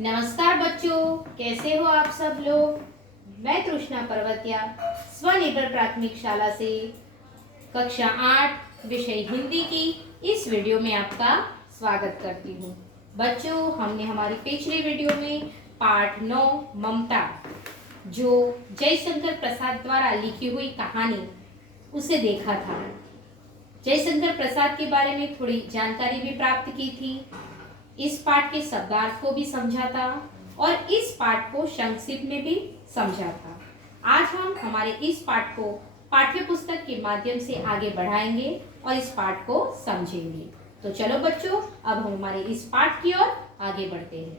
नमस्कार बच्चों, कैसे हो आप सब लोग। मैं तृष्णा पर्वतिया स्वनिर्भर प्राथमिक शाला से कक्षा 8 विषय हिंदी की इस वीडियो में आपका स्वागत करती हूँ। बच्चों, हमने हमारी पिछली वीडियो में पाठ 9 ममता, जो जयशंकर प्रसाद द्वारा लिखी हुई कहानी, उसे देखा था। जयशंकर प्रसाद के बारे में थोड़ी जानकारी भी प्राप्त की थी। इस पाठ के शब्दार्थ को भी समझा था और इस पाठ को संक्षिप्त में भी समझा था। आज हम हमारे इस पाठ को पाठ्य पुस्तक के माध्यम से आगे बढ़ाएंगे और इस पाठ को समझेंगे। तो चलो बच्चों, अब हम हमारे इस पाठ की ओर आगे बढ़ते हैं।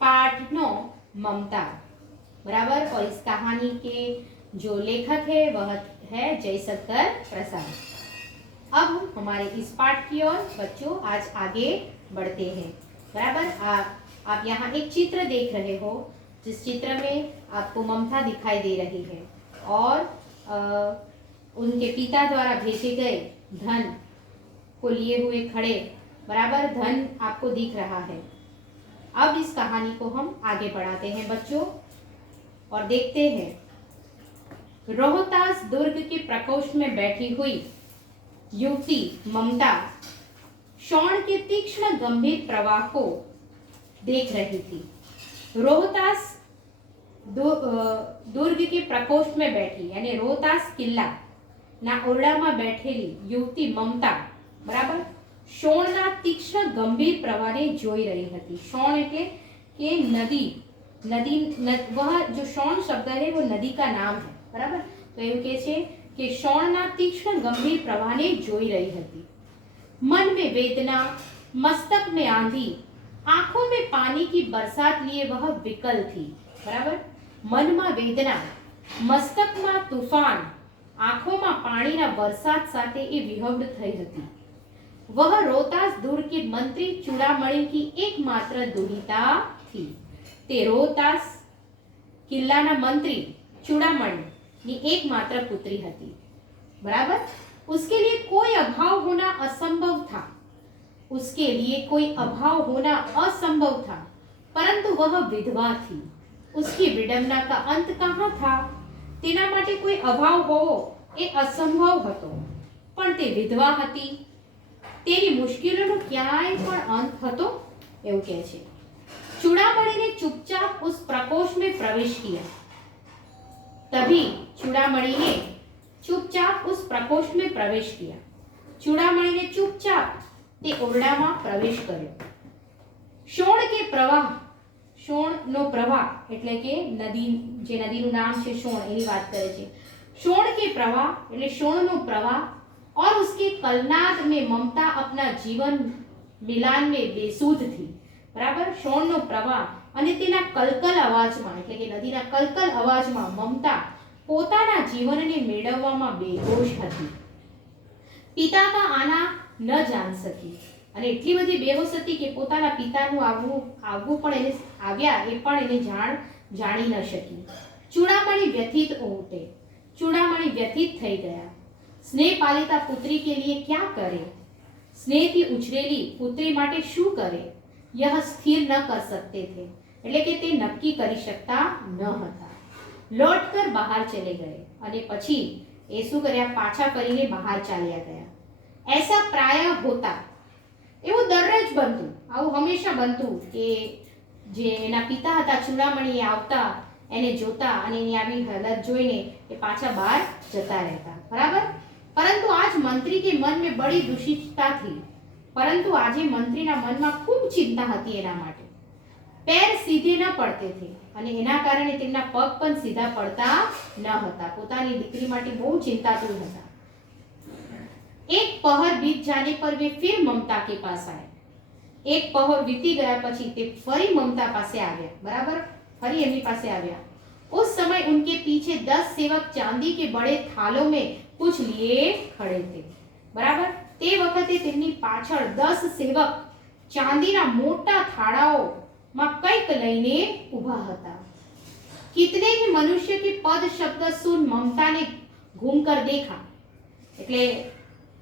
पाठ 9 ममता, बराबर। और इस कहानी के जो लेखक है वह है जयशंकर प्रसाद। अब हम हमारे इस पाठ की ओर बच्चों आज आगे बढ़ते हैं, बराबर। आप यहाँ एक चित्र देख रहे हो, जिस चित्र में आपको ममता दिखाई दे रही है और उनके पिता द्वारा भेजे गए धन को लिए हुए खड़े, बराबर, धन आपको दिख रहा है। अब इस कहानी को हम आगे बढ़ाते हैं बच्चों और देखते हैं। रोहतास दुर्ग के प्रकोष्ठ में बैठी हुई युवती ममता शौण के तीक्ष्ण गंभीर प्रवाह को देख रही थी। रोहतास दुर्ग के प्रकोष्ठ में बैठी, यानी रोहतास किल्ला ना ओरडाમાં બેઠેલી યુવતી મમતા, બરાબર, શોણના તીક્ષ્ણ ગંભીર પ્રવાહને જોઈ રહી હતી। शौण એટલે કે નદી, वह जो शौण शब्द है वो नदी का नाम है, बराबर। तो એવું કહે છે કે શોણના તીક્ષ્ણ ગંભીર પ્રવાહને જોઈ રહી હતી। मन में वेदना, मस्तक में आंधी, आंखों में पानी की बरसात लिए वह विकल थी, बराबर। मन में वेदना, मस्तक में तूफान, आंखों में पानी ना बरसात साथे ए विहवल थई हती। वह रोहतास दुर्ग के मंत्री चूड़ामणि की एकमात्र दुहिता थी। ते रोहतास किल्लाना मंत्री चूड़ामणि ની एकमात्र पुत्री हती, बराबर। उसके लिए कोई अभाव होना असंभव था, उसके लिए कोई अभाव होना असंभव था, परंतु वह विधवा थी। उसकी विडंबना का अंत कहाँ था? तेना माटे कोई अभाव होवो ए असंभव हतो, पण ते विधवा हती। तेरी मुश्किलों क्यांय पण अंत हतो, एवुं कहे छे। चूड़ामणि ने चुपचाप उस प्रकोष्ठ में प्रवेश किया। तभी चूड़ामणि ने चुपचाप उस प्रकोष्ठ में प्रवेश किया। चूड़ामणि ने चुपचाप ते ओरडाમાં प्रवेश કર્યો। શોણ के प्रवाह, શોણનો પ્રવાહ એટલે કે નદી, જે નદીનું નામ છે શોણ, એની વાત કરે છે। શોણ के प्रवाह એટલે શોણનો પ્રવાહ और उसके कलनाद में ममता अपना जीवन मिलान में बेसुध थी, बराबर। શોણનો પ્રવાહ અને તેના કલકલ અવાજમાં એટલે કે નદીના કલકલ અવાજમાં મમતા પોતાના જીવનને મેળવવામાં બેહોશ હતી। પિતા का आना न जान सकी, અને એટલી બધી બેહોશ હતી કે પોતાના પિતાનું આવવું પણ એને આવ્યા એ પણ એને જાણી ન શકી। ચૂડામણી વ્યથિત ઉઠે, ચૂડામણી વ્યથિત થઈ ગયા। સ્નેહ પાલિતા પુત્રી के लिए क्या करे? સ્નેહથી ઉછરેલી પુત્રી માટે શું કરે? यह स्थिर न कर सकते थे, એટલે કે તે નક્કી કરી શકતા ન હતા। लौटकर बाहर चले गए, અને પછી એ શું કર્યા? પાછા ફરીને બહાર ચાલ્યા ગયા। ऐसा प्राय होता, એવું દરરોજ બનતું, આવું હંમેશા બનતું કે જે એના પિતા હતા ચૂડામણી આવતા, એને જોતા અને એની આવી હાલત જોઈને એ પાછા બહાર જતા રહેતા, બરાબર। પરંતુ આજ મંત્રી के मन में बड़ी दुश्चिंता थी, परंतु आजे मंत्रीना मनमा खूब चिंता હતી એના માટે। पैर सीधे न पड़ते थे, અને એના કારણે તેમના પગ પણ સીધા પડતા ન હતા। પોતાની દીકરી માટે બહુ ચિંતાતુર હતા। एक पहर बीत जाने पर वे फिर ममता के पास आए। एक पहर बीती गया પછી તે ફરી મમતા પાસે આવ્યા, બરાબર, ફરી એમની પાસે આવ્યા। उस समय उनके पीछे 10 सेवक चांदी के बड़े थालों में कुछ लिए खड़े थे, बराबर। તે વખતે તેમની પાછળ 10 સેવક ચાંદીના મોટા થાળાઓ માં કંઈક લઈને ઊભા હતા। कितने ही मनुष्य के पद शब्द सुन ममता ने घूम कर देखा, એટલે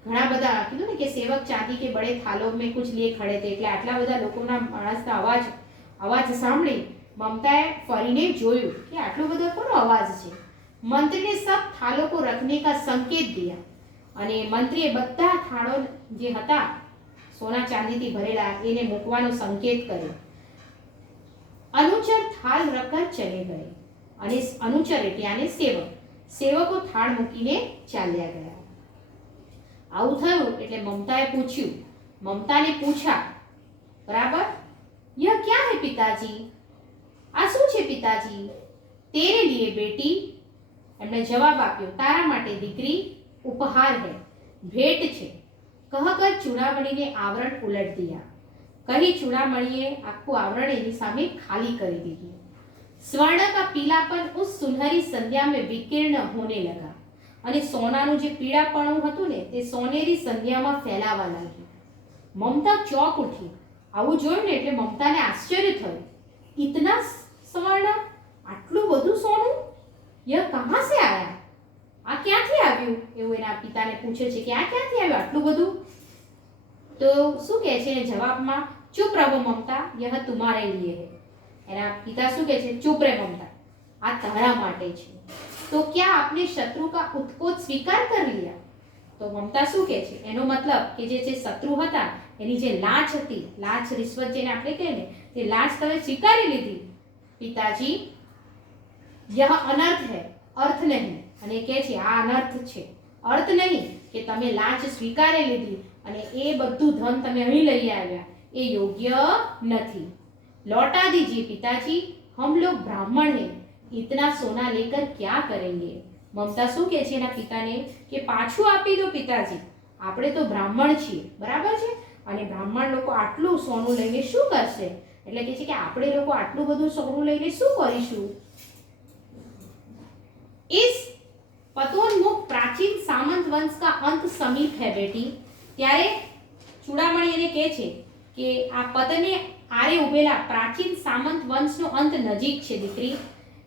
ઘણા બધા કીધું ને કે સેવક ચાંદી કે બડે થાલો में कुछ लिए खड़े थे, એટલે આટલા બધા લોકોના માણસના અવાજ અવાજ સાંભળી મમતાએ ફરીને જોયું કે આટલો બધો કોનો અવાજ છે। मंत्री ने सब थालों को रखने का संकेत दिया અને મંત્રીએ બધા થાળો જે હતા સોના ચાંદીથી ભરેલા એને મૂકવાનો સંકેત કર્યો। अनुचर थाल रखकर चले गए અને अनुचर એટલે આને સેવકો થાળ મૂકીને ચાલ્યા ગયા। આવું થયું એટલે મમતાને પૂછા બરાબર यह क्या है पिताजी આ શું છે પિતાજી तेरे लिए बेटी એમણે જવાબ આપ્યો તારા માટે દીકરી ઉપહાર है भेंट છે कहकर चूड़ामणिने आवरण उलट दिया कही चूड़ामणिए आखું आवरण એની સામે खाली કરી દીધું। स्वर्ण का पीलापन उस सुनहरी संध्या में विकीर्ण होने लगा અને સોનાનું જે પીળાપણું હતું ને તે સોનેરી સંધ્યામાં ફેલાવા લાગ્યું। મમતા ચોક ઉઠી। આવું જોયું ને એટલે મમતાને આશ્ચર્ય થયું। इतना स्वर्ण આટલું બધું સોનું यह कहां से आया આ ક્યાંથી આવ્યું એવું એના પિતાને પૂછે છે કે આ ક્યાંથી આવ્યું આટલું બધું। તો શું કહે છે જવાબમાં ચૂપ રહો મમતા यह तुम्हारे लिए है એના પિતા શું કહે છે ચૂપ રહે મમતા આ તારા માટે છે। तो क्या आपने शत्रु का उत्कोच स्वीकार कर लिया तो મમતા શું કહે છે એનો મતલબ કે જે શત્રુ હતા એની જે લાંચ હતી લાંચ રિશ્વત જેને આપણે કહે ને તે લાંચ તમે સ્વીકારી લીધી। પિતાજી यह अनर्थ है अर्थ नहीं અને કહે છે આ અનર્થ છે અર્થ નહીં કે તમે લાંચ સ્વીકારી લીધી અને એ બધું ધન તમે અહીં લઈ આવ્યા એ યોગ્ય નથી। लौटा दीजिए पिताजी हम लोग ब्राह्मण हैं इतना सोना लेकर क्या करेंगे ममता શું કહે છે એના પિતાને કે પાછું આપી દો પિતાજી આપણે તો બ્રાહ્મણ છીએ બરાબર છે અને બ્રાહ્મણ લોકો આટલું સોનું લઈને શું કરશે એટલે કહે છે કે આપણે લોકો આટલું બધું સોનું લઈને શું કરીશું। इस पतोन्मुख प्राचीन सामंत वंश का अंत समीप है बेटी ત્યારે ચૂડામણી એને કહે છે કે આ પતને આરે ઉભેલા પ્રાચીન સામંત વંશનો અંત નજીક છે દીકરી।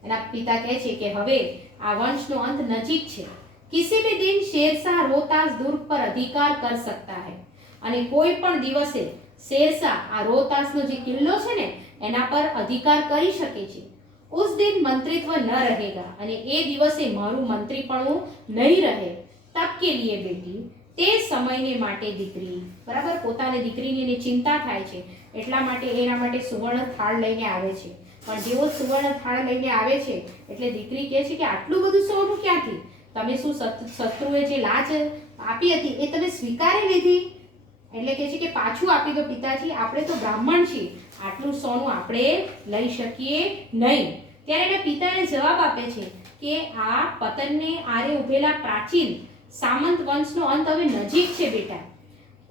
એના પિતા કહે છે કે હવે આ વંશનો અંત નજીક છે। किसी भी दिन शेरशाह रोहतास दुर्ग पर अधिकार कर सकता है અને કોઈ પણ દિવસે શેરશાહ આ રોહતાસનો જે કિલ્લો છે ને એના પર અધિકાર કરી શકે છે। उस दिन मंत्रित्व न रहेगा અને એ દિવસે મારું મંત્રીપણું નહીં રહે। तब के लिए बेटी તે સમયને માટે દીકરી બરાબર પોતાની દીકરીની એની ચિંતા થાય છે એટલા માટે એના માટે સુવર્ણ થાળ લઈને આવે છે। પણ જેવો સુવર્ણ થાળ લઈને આવે છે એટલે દીકરી કહે છે કે આટલું બધું સોનું ક્યાંથી તમે શું શત્રુએ જે લાંચ આપી હતી એ તમે સ્વીકારી લીધી એટલે કહે છે કે પાછું આપી દો પિતાજી આપણે તો બ્રાહ્મણ છીએ આટલું સોનું આપણે લઈ શકીએ નહીં। ત્યારે એના પિતા એને જવાબ આપે છે કે આ પતનને આરે ઉભેલા પ્રાચીન સામંત વંશનો અંત હવે નજીક છે બેટા।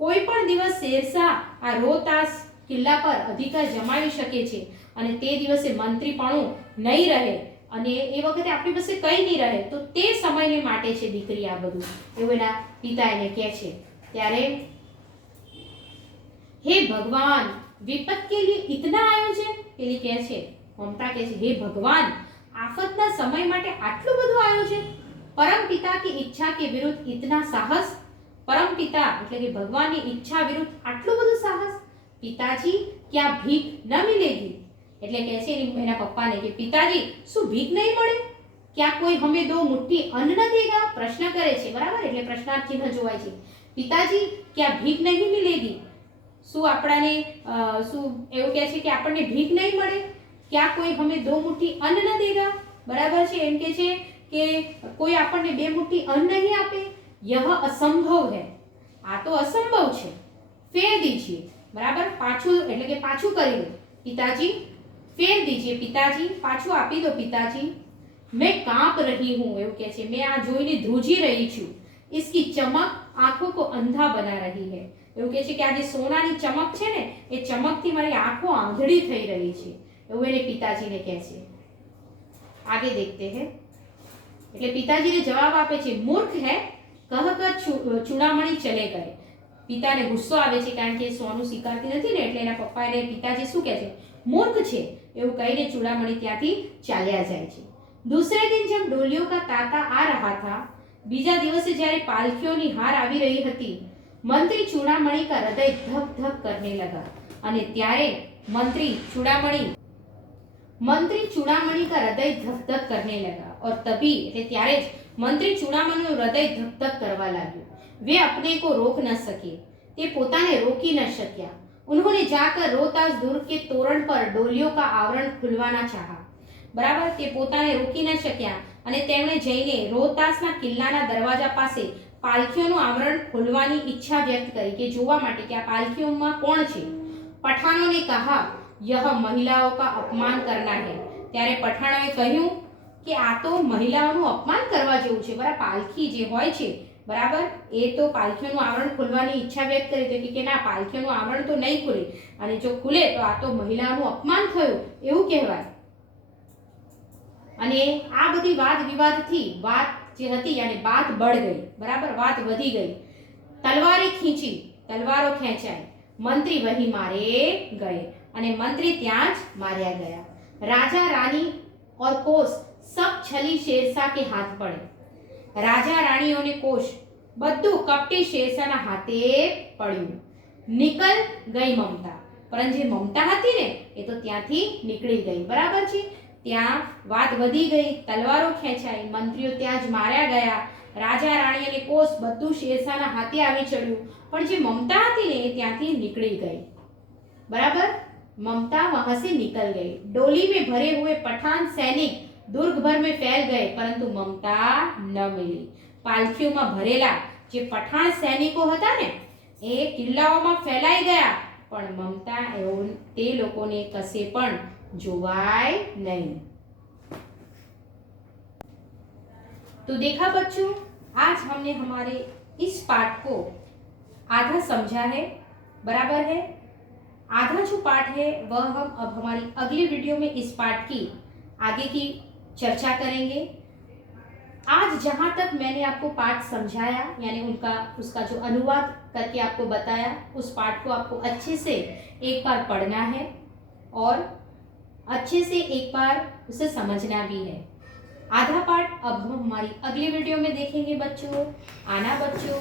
કોઈ પણ દિવસ શેરશાહ આ રોહતાસ કિલ્લા પર અધિકાર જમાવી શકે છે અને તે દિવસે મંત્રીપણું નહીં રહે અને એ વખતે આપણી પાસે કંઈ નહીં રહે તો તે સમયને માટે છે દીકરી આ બધું એવું એના પિતા એને કહે છે। ત્યારે हे भगवान विपत के लिए इतना आयोजन પેલી કહે છે મમતા કહે છે હે ભગવાન આફતના સમય માટે આટલું બધું આયોજન। परम पिता की इच्छा के विरुद्ध इतना साहस परम पिता એટલે કે ભગવાનની ઈચ્છા વિરુદ્ધ આટલું બધું સાહસ। पिताजी क्या भीख न मिलेगी એટલે કહે છે એના પપ્પાને કે પિતાજી શું ભીખ નહીં મળે क्या कोई हमें दो मुट्ठी अन्न न देगा પ્રશ્ન કરે છે બરાબર એટલે પ્રશ્નાર્થ ચિહ્ન જોવાય છે। पिताजी क्या भीख नहीं मिलेगी શું આપણાને શું એવું કહે છે કે આપણને ભીખ નહીં મળે क्या कोई हमें दो मुट्ठी अन्न न देगा બરાબર છે એમ કે છે કે કોઈ આપણને બે મુઠ્ઠી અન્ન નહીં આપે यह असंभव है આ તો અસંભવ છે। ફેર દીજીએ બરાબર પાછું એટલે કે પાછું કરી દો પિતાજી ફેર દીજીએ પિતાજી પાછું આપી દો પિતાજી। मैं कांप रही हूं એવું કહે છે मैं આ જોઈને ધ્રુજી રહી છું। इसकी चमक आंखों को अंधा बना रही है એવું કહે છે કે આ જે સોનાની ચમક છે ને એ ચમકથી મારી આંખો આંધળી થઈ રહી છે એવું એને પિતાજીને કહે છે। आगे देखते हैं એટલે પિતાજીને જવાબ આપે છે મૂર્ખ હે કહકર ચૂડામણી ચલે ગયે। પિતાને ગુસ્સો આવે છે કારણ કે સોનું સ્વીકારતી નથી ને એટલે એના પપ્પા એને પિતાજી શું કહે છે મૂર્ખ છે એવું કહીને ચૂડામણી ત્યાંથી ચાલ્યા જાય છે। दूसरे दिन जब डोलियों का तांता आ रहा था બીજા દિવસે જ્યારે પાલખીઓની હાર આવી રહી હતી મંત્રી ચૂડામણી કા હૃદય ધક ધક કરને લગા અને ત્યારે मंत्री चूड़ामणि का हृदय धक धक करने लगा और तभी એટલે ત્યારે જ મંત્રી ચૂડામણીનું હૃદય ધક ધક કરવા લાગ્યું. वे अपने को रोक न सके, તે પોતાને રોકી ન શક્યા. उन्होंने जाकर रोहतास दुर्ग के तोरण पर डोलियों का आवरण खुलवाना चाहा. બરાબર, તે પોતાને રોકી ન શક્યા અને તેમણે જઈને રોહતાસના કિલ્લાના દરવાજા પાસે પાલખીઓનું આવરણ ખોલવાની ઈચ્છા વ્યક્ત કરી કે જોવા માટે કે આ પાલખીઓમાં કોણ છે. પઠાણોને કહા यह महिलाओं का अपमान करना है. ત્યારે પઠાણોએ કહ્યું કે આ તો મહિલાઓનું અપમાન કરવા જેવું છે. બરાબર, પાલખી જે હોય છે બરાબર એ તો પાલખીઓનું આવરણ ખોલવાની ઈચ્છા વ્યક્ત કરી હતી કે ના પાલખીઓનું આવરણ તો નહીં ખુલે અને જો ખુલે તો આ તો મહિલાઓનું અપમાન થયું એવું કહેવાય. અને આ બધી વાદ વિવાદથી વાત જે હતી અને બાત બળ ગઈ. બરાબર, વાત વધી ગઈ. તલવારો ખેંચાઈ, મંત્રી વહી મારે ગયે અને મંત્રી ત્યાં જ માર્યા ગયા. રાજા રાની और कोष सब छली शेरशाह के हाथ पड़े. રાજા રાણીઓ અને કોષ બધું કપટી શેરશાહના હાથે પડ્યું. નિકલ ગઈ મમતા, પરંતુ જે મમતા હતી ને એ તો ત્યાંથી નીકળી ગઈ. બરાબર છે, ત્યાં વાત વધી ગઈ, તલવારો ખેંચાઈ, મંત્રીઓ ત્યાં જ માર્યા ગયા. રાજા રાણી અને કોષ બધું શેરશાહના હાથે આવી ચડ્યું, પણ જે મમતા હતી ને એ ત્યાંથી નીકળી ગઈ. બરાબર, ममता वहां से निकल गई. डोली में भरे हुए पठान सैनिक दुर्ग भर में फैल गए, परंतु ममता न मिली. पालखीओं भरेला जे पठाण सैनिको हता ने ए किल्लाओं फैलाई गया, पण ममता ते लोकोने कसे पण जोवाय नहीं. तो देखा बच्चों, आज हमने हमारे इस पाठ को आधा समझा है. बराबर है. आधा जो पाठ है वह हम अब हमारी अगली वीडियो में इस पाठ की आगे की चर्चा करेंगे. आज जहाँ तक मैंने आपको पाठ समझाया यानी उसका जो अनुवाद करके आपको बताया, उस पाठ को आपको अच्छे से एक बार पढ़ना है और अच्छे से एक बार उसे समझना भी है. आधा पाठ अब हम हमारी अगली वीडियो में देखेंगे बच्चों. आना बच्चों.